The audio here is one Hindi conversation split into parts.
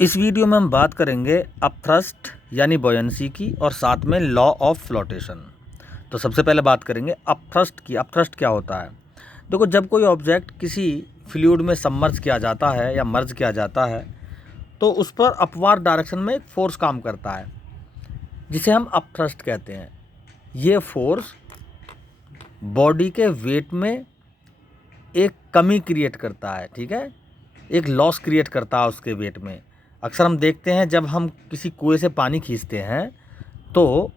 इस वीडियो में हम बात करेंगे अपथ्रस्ट यानी बॉयंसी की और साथ में लॉ ऑफ फ्लोटेशन। तो सबसे पहले बात करेंगे अपथ्रस्ट की। अपथ्रस्ट क्या होता है? देखो, जब कोई ऑब्जेक्ट किसी फ्लूइड में सबमर्ज किया जाता है या मर्ज किया जाता है तो उस पर अपवार्ड डायरेक्शन में एक फोर्स काम करता है जिसे हम अपथ्रस्ट कहते हैं। ये फोर्स बॉडी के वेट में एक कमी क्रिएट करता है, ठीक है, एक लॉस क्रिएट करता है उसके वेट में। अक्सर हम देखते हैं जब हम किसी कुएं से पानी खींचते हैं तो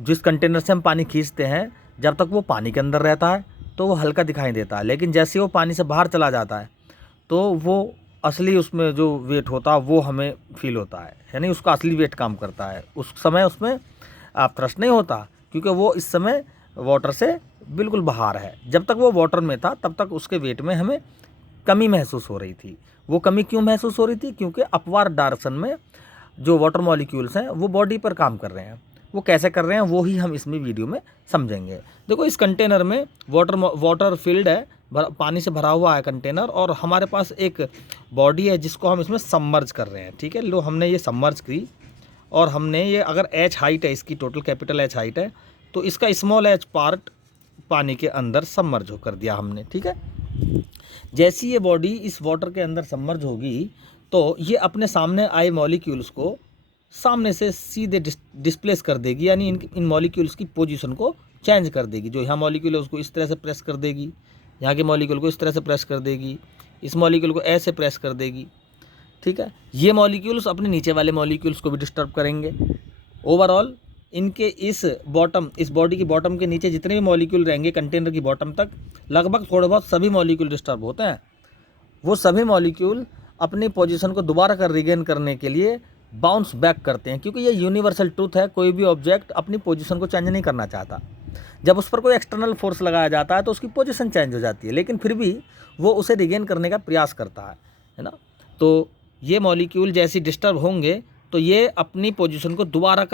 जिस कंटेनर से हम पानी खींचते हैं जब तक वो पानी के अंदर रहता है तो वो हल्का दिखाई देता है, लेकिन जैसे वो पानी से बाहर चला जाता है तो वो असली उसमें जो वेट होता है वो हमें फील होता है, यानी उसका असली वेट काम करता है। उस समय उसमें अपथ्रस्ट नहीं होता क्योंकि वो इस समय वाटर से बिल्कुल बाहर है। जब तक वो वाटर में था तब तक उसके वेट में हमें कमी महसूस हो रही थी। वो कमी क्यों महसूस हो रही थी? क्योंकि अपवार्ड डायरेक्शन में जो वाटर मॉलिक्यूल्स हैं वो बॉडी पर काम कर रहे हैं। वो कैसे कर रहे हैं वो ही हम इसमें वीडियो में समझेंगे। देखो, इस कंटेनर में वाटर फील्ड है, पानी से भरा हुआ है कंटेनर, और हमारे पास एक बॉडी है जिसको हम इसमें सबमर्ज कर रहे हैं, ठीक है। लो, हमने ये सबमर्ज की और हमने ये, अगर एच हाइट है इसकी, टोटल कैपिटल एच हाइट है, तो इसका स्मॉल एच पार्ट पानी के अंदर सबमर्ज कर दिया हमने, ठीक है। जैसी ये बॉडी इस वाटर के अंदर सबमर्ज होगी तो ये अपने सामने आए मॉलिक्यूल्स को सामने से सीधे डिस्प्लेस कर देगी, यानी इन मॉलिक्यूल्स की पोजीशन को चेंज कर देगी। जो यहाँ मॉलिक्यूल है उसको इस तरह से प्रेस कर देगी, यहाँ के मॉलिक्यूल को इस तरह से प्रेस कर देगी, इस मॉलिक्यूल को ऐसे प्रेस कर देगी, ठीक है। ये मॉलिक्यूल्स अपने नीचे वाले मॉलिक्यूल्स को भी डिस्टर्ब करेंगे। ओवरऑल इनके इस बॉडी की बॉटम के नीचे जितने भी मॉलिक्यूल रहेंगे कंटेनर की बॉटम तक, लगभग थोड़े बहुत सभी मॉलिक्यूल डिस्टर्ब होते हैं। वो सभी मॉलिक्यूल अपनी पोजीशन को दोबारा रिगेन करने के लिए बाउंस बैक करते हैं, क्योंकि ये यूनिवर्सल ट्रूथ है, कोई भी ऑब्जेक्ट अपनी पोजीशन को चेंज नहीं करना चाहता। जब उस पर कोई एक्सटर्नल फोर्स लगाया जाता है तो उसकी पोजीशन चेंज हो जाती है, लेकिन फिर भी वो उसे रिगेन करने का प्रयास करता है ना। तो ये मॉलिक्यूल जैसे डिस्टर्ब होंगे तो ये अपनी पोजीशन को दोबारा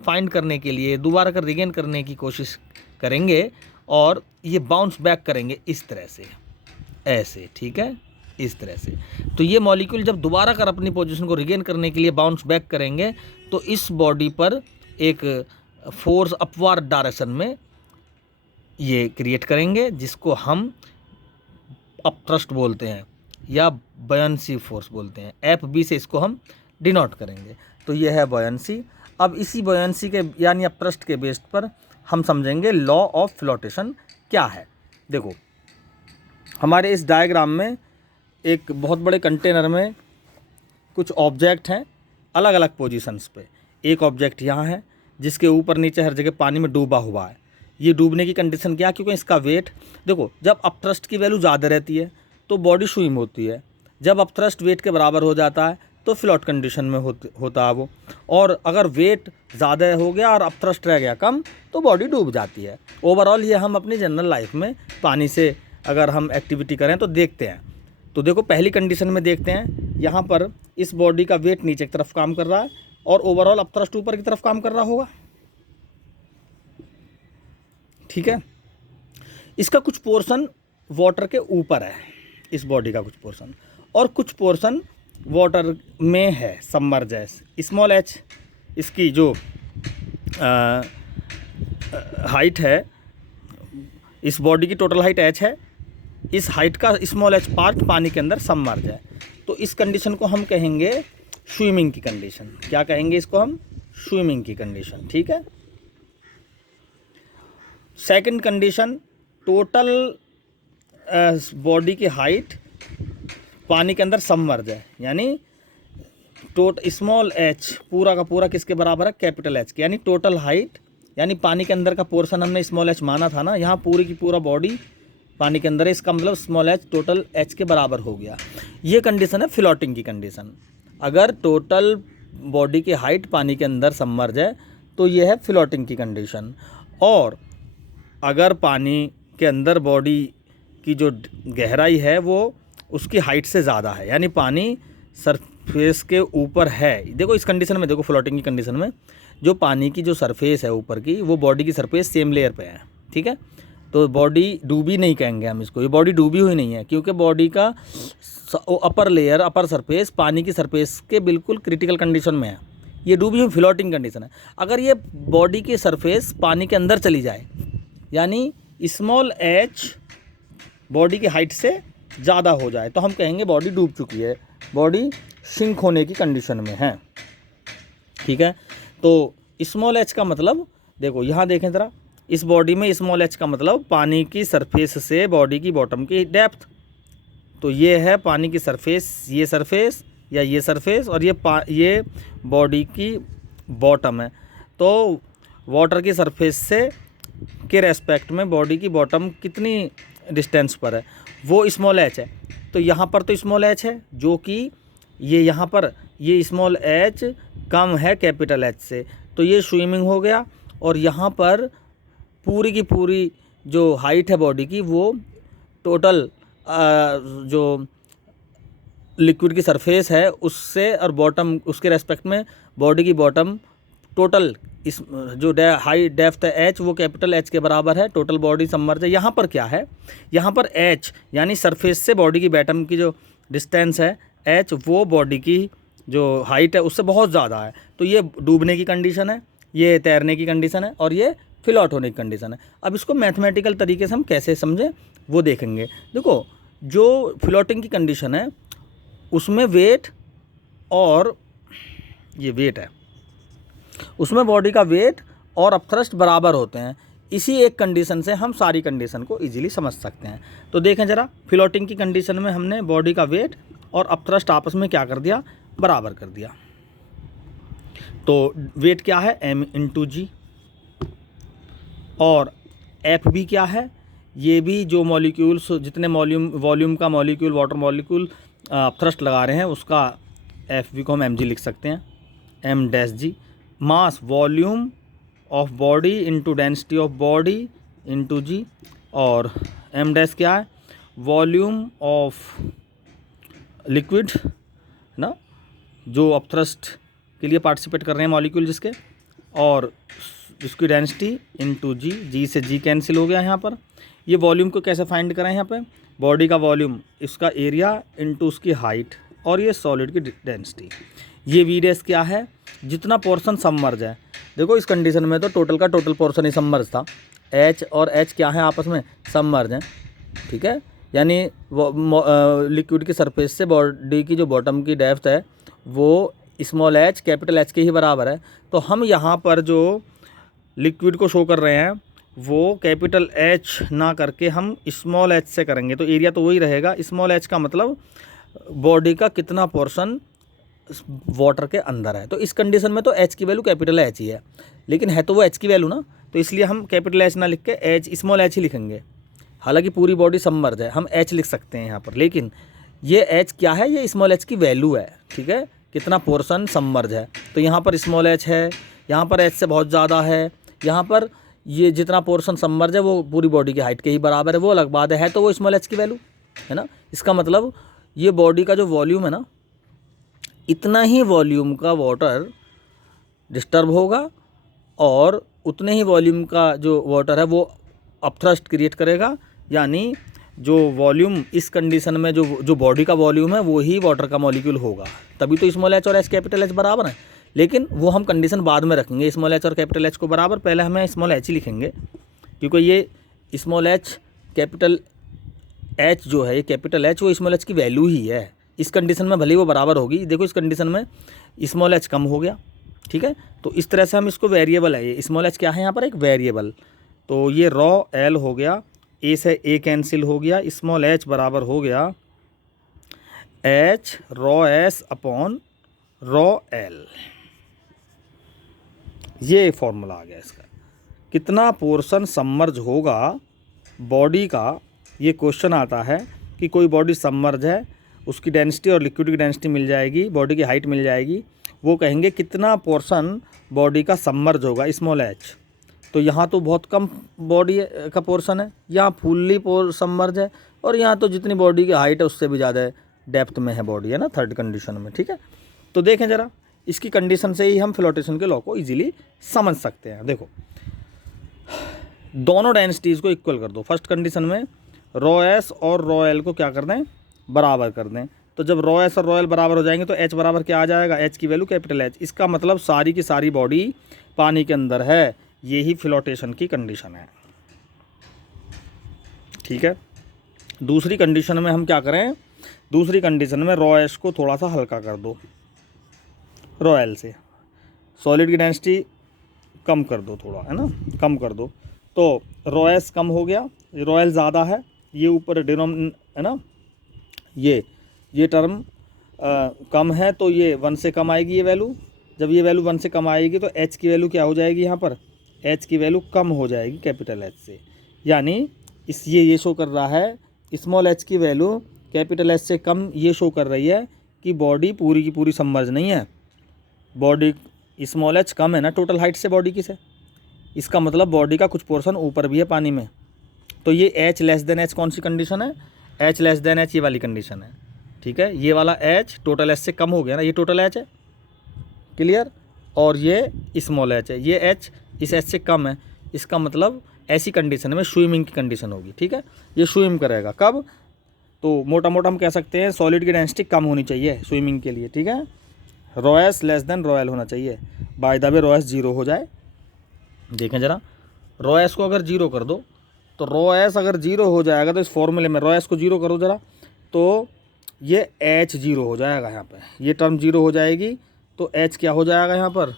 फाइंड करने के लिए, दोबारा रिगेन करने की कोशिश करेंगे और ये बाउंस बैक करेंगे इस तरह से, ऐसे, ठीक है, इस तरह से। तो ये मॉलिक्यूल जब दोबारा अपनी पोजीशन को रिगेन करने के लिए बाउंस बैक करेंगे तो इस बॉडी पर एक फोर्स अपवार्ड डायरेक्शन में ये क्रिएट करेंगे जिसको हम अपथ्रस्ट बोलते हैं या बॉयंसी फोर्स बोलते हैं। FB से इसको हम डिनोट करेंगे। तो ये है बॉयंसी। अब इसी बॉयंसी के यानी अपथ्रस्ट के बेस पर हम समझेंगे लॉ ऑफ फ्लोटेशन क्या है। देखो, हमारे इस डायग्राम में एक बहुत बड़े कंटेनर में कुछ ऑब्जेक्ट हैं अलग अलग पोजीशंस पे। एक ऑब्जेक्ट यहाँ है जिसके ऊपर नीचे हर जगह पानी में डूबा हुआ है। ये डूबने की कंडीशन क्या है? क्योंकि इसका वेट, देखो, जब अपथ्रस्ट की वैल्यू ज़्यादा रहती है तो बॉडी स्विम होती है, जब अपथ्रस्ट वेट के बराबर हो जाता है तो फ्लोट कंडीशन में होता है वो, और अगर वेट ज़्यादा हो गया और अपथ्रस्ट रह गया कम तो बॉडी डूब जाती है। ओवरऑल ये हम अपनी जनरल लाइफ में पानी से अगर हम एक्टिविटी करें तो देखते हैं। तो देखो, पहली कंडीशन में देखते हैं, यहाँ पर इस बॉडी का वेट नीचे की तरफ काम कर रहा है और ओवरऑल अपथ्रस्ट ऊपर की तरफ काम कर रहा होगा, ठीक है। इसका कुछ पोर्शन वाटर के ऊपर है, इस बॉडी का कुछ पोर्शन, और कुछ पोर्शन वाटर में है, सबमर्ज है। स्मॉल एच इसकी जो हाइट है, इस बॉडी की टोटल हाइट h है, इस हाइट का स्मॉल एच पार्ट पानी के अंदर सबमर्ज है। तो इस कंडीशन को हम कहेंगे स्विमिंग की कंडीशन। क्या कहेंगे इसको हम? स्विमिंग की कंडीशन, ठीक है। सेकंड कंडीशन, टोटल बॉडी की हाइट पानी के अंदर सबमर्ज है, यानी स्मॉल एच पूरा का पूरा किसके बराबर है? कैपिटल एच के, यानी टोटल हाइट, यानी पानी के अंदर का पोर्शन हमने स्मॉल एच माना था ना, यहाँ पूरी की पूरा बॉडी पानी के अंदर है, इसका मतलब स्मॉल एच टोटल एच के बराबर हो गया। ये कंडीशन है फ्लोटिंग की कंडीशन। अगर टोटल बॉडी की हाइट पानी के अंदर सबमर्ज है तो ये है फ्लोटिंग की कंडीशन। और अगर पानी के अंदर बॉडी की जो गहराई है वो उसकी हाइट से ज़्यादा है, यानी पानी सरफेस के ऊपर है। देखो, इस कंडीशन में, देखो, फ्लोटिंग की कंडीशन में जो पानी की जो सरफेस है ऊपर की, वो बॉडी की सरफेस सेम लेयर पे है, ठीक है। तो बॉडी डूबी नहीं कहेंगे हम इसको, ये बॉडी डूबी हुई नहीं है, क्योंकि बॉडी का अपर लेयर, अपर सरफेस पानी की सरफेस के बिल्कुल क्रिटिकल कंडीशन में है, ये डूबी हुई फ्लोटिंग कंडीशन है। अगर ये बॉडी की सरफेस पानी के अंदर चली जाए, यानी स्मॉल एच बॉडी की हाइट से ज़्यादा हो जाए, तो हम कहेंगे बॉडी डूब चुकी है, बॉडी सिंक होने की कंडीशन में है। ठीक है, तो स्मॉल एच का मतलब देखो, यहाँ देखें ज़रा, इस बॉडी में स्मॉल एच का मतलब पानी की सरफेस से बॉडी की बॉटम की डेप्थ। तो ये है पानी की सरफेस, ये सरफेस या ये सरफेस, और ये बॉडी की बॉटम है। तो वाटर की सरफेस से के रेस्पेक्ट में बॉडी की बॉटम कितनी डिस्टेंस पर है, वो स्मॉल एच है। तो यहाँ पर तो स्मॉल एच है, जो कि ये यहाँ पर ये स्मॉल एच कम है कैपिटल एच से, तो ये स्विमिंग हो गया। और यहाँ पर पूरी की पूरी जो हाइट है बॉडी की, वो टोटल जो लिक्विड की सरफेस है उससे और बॉटम उसके रेस्पेक्ट में बॉडी की बॉटम टोटल इस जो हाई डेप्थ है एच, वो कैपिटल एच के बराबर है, टोटल बॉडी सबमर्ज है। यहाँ पर क्या है, यहाँ पर एच यानी सरफेस से बॉडी की बॉटम की जो डिस्टेंस है एच, वो बॉडी की जो हाइट है उससे बहुत ज़्यादा है। तो ये डूबने की कंडीशन है, ये तैरने की कंडीशन है, और ये फ्लोट होने की कंडीशन है। अब इसको मैथमेटिकल तरीके से हम कैसे समझें वो देखेंगे। देखो, जो फ्लोटिंग की कंडीशन है उसमें वेट, और ये वेट है, उसमें बॉडी का वेट और अपथ्रस्ट बराबर होते हैं। इसी एक कंडीशन से हम सारी कंडीशन को इजीली समझ सकते हैं। तो देखें ज़रा, फ्लोटिंग की कंडीशन में हमने बॉडी का वेट और अपथ्रस्ट आपस में क्या कर दिया, बराबर कर दिया। तो वेट क्या है, m/g, और एफ भी क्या है, ये भी जो मॉलिक्यूल्स जितने वॉल्यूम का मॉलिक्यूल, वाटर मॉलिक्यूल थ्रस्ट लगा रहे हैं, उसका एफ भी को हम mg लिख सकते हैं, m-g। Mass volume of body into density of body into G, और m' क्या है, वॉल्यूम ऑफ लिक्विड ना, जो अपथ्रस्ट के लिए पार्टिसिपेट कर रहे हैं मॉलिक्यूल जिसके, और इसकी डेंसिटी इंटू जी, जी से जी कैंसिल हो गया यहाँ पर। ये वॉल्यूम को कैसे फाइंड करें, यहाँ पे बॉडी का वॉल्यूम, इसका एरिया इंटू उसकी हाइट, और ये सॉलिड की डेंसिटी। ये वी डैश क्या है, जितना पोर्शन सबमर्ज है। देखो इस कंडीशन में तो टोटल का टोटल पोर्शन ही सबमर्ज था, एच और एच क्या है आपस में, सबमर्ज हैं। ठीक है, यानी लिक्विड की सरफेस से बॉडी की जो बॉटम की डेप्थ है वो स्मॉल एच कैपिटल एच के ही बराबर है। तो हम यहाँ पर जो लिक्विड को शो कर रहे हैं वो कैपिटल एच ना करके हम स्मॉल एच से करेंगे, तो एरिया तो वही रहेगा। स्मॉल एच का मतलब बॉडी का कितना पोर्शन वाटर के अंदर है। तो इस कंडीशन में तो एच की वैल्यू कैपिटल एच ही है, लेकिन है तो वो एच की वैल्यू ना, तो इसलिए हम कैपिटल एच ना लिख के एच स्मॉल एच ही लिखेंगे। हालांकि पूरी बॉडी सबमर्ज है, हम एच लिख सकते हैं यहाँ पर, लेकिन ये एच क्या है, ये स्मॉल एच की वैल्यू है। ठीक है, कितना पोर्शन सबमर्ज है, तो यहाँ पर स्मॉल एच है, यहाँ पर एच से बहुत ज़्यादा है, यहाँ पर ये जितना पोर्शन सबमर्ज है वो पूरी बॉडी की हाइट के ही बराबर है, वो अलग बात है तो वो स्मॉल एच की वैल्यू है ना। इसका मतलब ये बॉडी का जो वॉल्यूम है ना, इतना ही वॉल्यूम का वाटर डिस्टर्ब होगा, और उतने ही वॉल्यूम का जो वाटर है वो अपथ्रस्ट क्रिएट करेगा। यानी जो वॉल्यूम इस कंडीशन में जो बॉडी का वॉल्यूम है वो ही वाटर का मॉलिक्यूल होगा, तभी तो स्मॉल एच और एच कैपिटल एच बराबर है। लेकिन वो हम कंडीशन बाद में रखेंगे, स्मॉल एच और कैपिटल एच को बराबर, पहले हमें स्मॉल एच ही लिखेंगे, क्योंकि ये स्मॉल एच कैपिटल एच जो है, ये कैपिटल एच वो स्मॉल एच की वैल्यू ही है। इस कंडीशन में भले ही वो बराबर होगी, देखो इस कंडीशन में स्मॉल एच कम हो गया। ठीक है, तो इस तरह से हम इसको वेरिएबल है, ये स्मॉल एच क्या है यहाँ पर, एक वेरिएबल। तो ये रॉ एल हो गया, ए से ए कैंसिल हो गया, स्मॉल एच बराबर हो गया H raw S upon raw L. ये फॉर्मूला आ गया इसका। कितना पोर्शन सबमर्ज होगा बॉडी का, ये क्वेश्चन आता है कि कोई बॉडी सबमर्ज है, उसकी डेंसिटी और लिक्विड की डेंसिटी मिल जाएगी, बॉडी की हाइट मिल जाएगी, वो कहेंगे कितना पोर्शन बॉडी का सबमर्ज होगा, स्मॉल एच। तो यहाँ तो बहुत कम बॉडी का पोर्शन है, यहाँ फुल्ली सबमर्ज है, और यहाँ तो जितनी बॉडी की हाइट है उससे भी ज़्यादा डेप्थ में है बॉडी, है ना, थर्ड कंडीशन में। ठीक है, तो देखें ज़रा, इसकी कंडीशन से ही हम फ्लोटेशन के लॉ को इजीली समझ सकते हैं। देखो दोनों डेंसिटीज़ को इक्वल कर दो। फर्स्ट कंडीशन में रो एस और रो एल को क्या कर दें, बराबर कर दें। तो जब रो एस और रो एल बराबर हो जाएंगे तो एच बराबर क्या आ जाएगा, एच की वैल्यू कैपिटल एच। इसका मतलब सारी की सारी बॉडी पानी के अंदर है, यही फ्लोटेशन की कंडीशन है। ठीक है, दूसरी कंडीशन में हम क्या करें, दूसरी कंडीशन में रो एस को थोड़ा सा हल्का कर दो रो एल से, सॉलिड की डेंसिटी कम कर दो थोड़ा, है ना, कम कर दो। तो रो एस कम हो गया, रो एल ज़्यादा है, ये ऊपर है ना, ये टर्म कम है तो ये 1 से कम आएगी ये वैल्यू। जब ये वैल्यू 1 से कम आएगी तो एच की वैल्यू क्या हो जाएगी, यहाँ पर एच की वैल्यू कम हो जाएगी कैपिटल एच से। यानी ये शो कर रहा है स्मॉल एच की वैल्यू कैपिटल एच से कम, ये शो कर रही है कि बॉडी पूरी की पूरी सबमर्ज नहीं है। बॉडी स्मॉल एच कम है ना टोटल हाइट से बॉडी की से, इसका मतलब बॉडी का कुछ पोर्शन ऊपर भी है पानी में। तो ये एच लेस देन एच कौन सी कंडीशन है, एच लेस देन एच ये वाली कंडीशन है। ठीक है, ये वाला एच टोटल एच से कम हो गया ना, ये टोटल एच है, क्लियर, और ये स्मॉल एच है, ये एच इस एच से कम है। इसका मतलब ऐसी कंडीशन में स्विमिंग की कंडीशन होगी। ठीक है, ये स्विम करेगा कब, तो मोटा मोटा हम कह सकते हैं सॉलिड की डेंसिटी कम होनी चाहिए स्विमिंग के लिए। ठीक है, rho S less than rho L होना चाहिए। By the way rho S 0 हो जाए, देखें ज़रा, रो एस को अगर 0 कर दो तो रो एस अगर 0 हो जाएगा तो इस फॉर्मूले में रो एस को 0 करो ज़रा, तो ये एच 0 हो जाएगा, यहाँ पे ये टर्म 0 हो जाएगी तो एच क्या हो जाएगा, यहाँ पर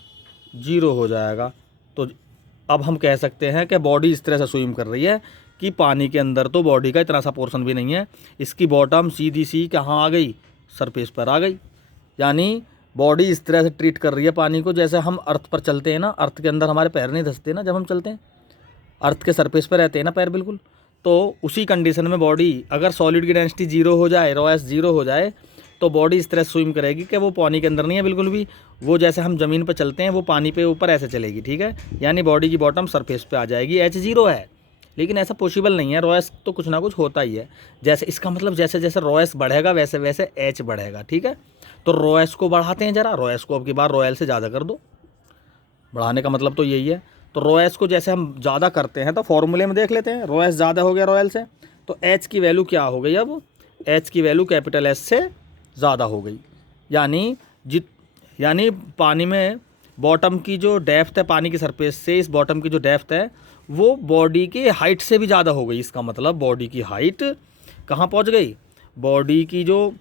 0 हो जाएगा। तो अब हम कह सकते हैं कि बॉडी इस तरह से स्विम कर रही है कि पानी के अंदर तो बॉडी का इतना सा पोर्शन भी नहीं है, इसकी बॉटम सीधी सी कहाँ आ गई, सरफेस पर आ गई। यानी बॉडी इस तरह से ट्रीट कर रही है पानी को जैसे हम अर्थ पर चलते हैं ना, अर्थ के अंदर हमारे पैर नहीं धंसते ना, जब हम चलते हैं अर्थ के सरफेस पर रहते हैं ना पैर बिल्कुल। तो उसी कंडीशन में बॉडी अगर सॉलिड की डेंसिटी 0 हो जाए, रो एस 0 हो जाए, तो बॉडी इस तरह स्विम करेगी कि वो पानी के अंदर नहीं है बिल्कुल भी, वो जैसे हम ज़मीन पर चलते हैं वो पानी पे ऊपर ऐसे चलेगी। ठीक है, यानी बॉडी की बॉटम सरफेस पे आ जाएगी, एच 0 है। लेकिन ऐसा पॉसिबल नहीं है, रो एस तो कुछ ना कुछ होता ही है। जैसे इसका मतलब जैसे जैसे रो एस बढ़ेगा वैसे वैसे एच बढ़ेगा। ठीक है, तो रो एस को बढ़ाते हैं ज़रा, रो एस को अब की बार रो एल से ज़्यादा कर दो, बढ़ाने का मतलब तो यही है। तो रो एस को जैसे हम ज़्यादा करते हैं तो फॉर्मूले में देख लेते हैं, रो एस ज़्यादा हो गया रो एल से, तो एच की वैल्यू क्या हो गई, अब एच की वैल्यू कैपिटल एस से ज़्यादा हो गई। यानी पानी में बॉटम की जो डेप्थ है पानी की सरफेस से, इस बॉटम की जो डेप्थ है वो बॉडी की हाइट से भी ज़्यादा हो गई। इसका मतलब बॉडी की हाइट कहाँ पहुँच गई, बॉडी की जो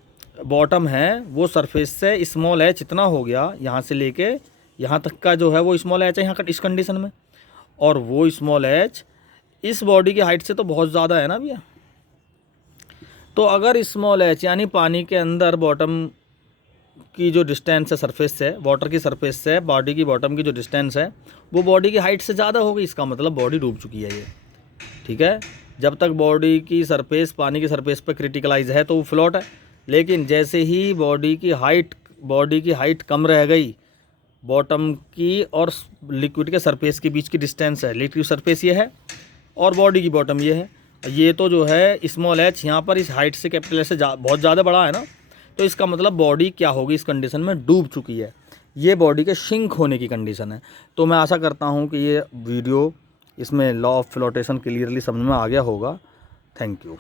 बॉटम है वो सरफेस से स्मॉल एच इतना हो गया, यहाँ से लेके यहाँ तक का जो है वो स्मॉल एच है यहाँ का इस कंडीशन में, और वो स्मॉल एच इस बॉडी की हाइट से तो बहुत ज़्यादा है ना भैया। तो अगर स्मॉल एच यानी पानी के अंदर बॉटम की जो डिस्टेंस है सरफेस से, वाटर की सरफेस से बॉडी की बॉटम की जो डिस्टेंस है वो बॉडी की हाइट से ज़्यादा हो गई, इसका मतलब बॉडी डूब चुकी है ये। ठीक है, जब तक बॉडी की सरफेस पानी की सरफेस पर क्रिटिकलाइज है तो वो फ्लोट है, लेकिन जैसे ही बॉडी की हाइट कम रह गई, बॉटम की और लिक्विड के सरफेस के बीच की डिस्टेंस है, लिक्विड सरफेस ये है और बॉडी की बॉटम ये है, ये तो जो है स्मॉल एच यहाँ पर इस हाइट से कैपिटल एच से बहुत ज़्यादा बड़ा है ना, तो इसका मतलब बॉडी क्या होगी, इस कंडीशन में डूब चुकी है। ये बॉडी के शिंक होने की कंडीशन है। तो मैं आशा करता हूँ कि ये वीडियो इसमें लॉ ऑफ फ्लोटेशन क्लियरली समझ में आ गया होगा। Thank you.